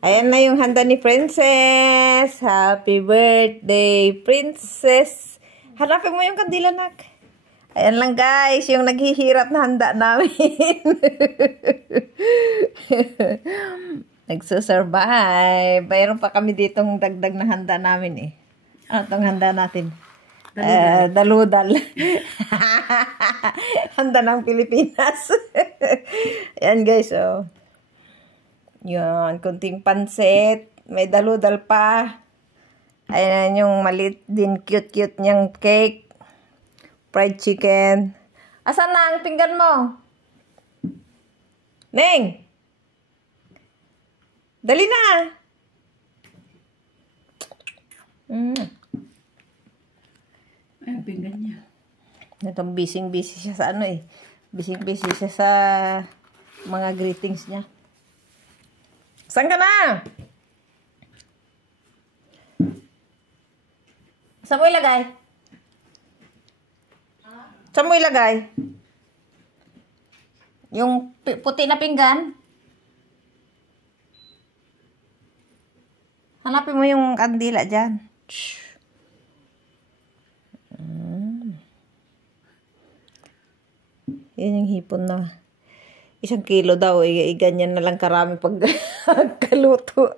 Ayan na yung handa ni Princess. Happy birthday, Princess. Hanapin mo yung kandila, nak. Ayan lang, guys. Yung naghihirap na handa namin. Nagsusurvive. Mayroon pa kami ditong dagdag na handa namin eh. Ano itong handa natin? Daludal. Handa ng Pilipinas. Ayan, guys. Oh. Yan, kunting pansit. May daludal pa. Ayan yung maliit din, cute-cute niyang cake. Fried chicken. Asan na ang pinggan mo? Neng! Dali na! Ang pinggan niya. Itong busy-busy siya sa ano eh. Busy-busy siya sa mga greetings niya. Saan ka na? Saan mo ilagay? Saan mo ilagay? Yung puti na pinggan? Hanapin mo yung kandila dyan. Yan yung hipon na 1 kilo daw. Ganyan na lang karami pag kaluto.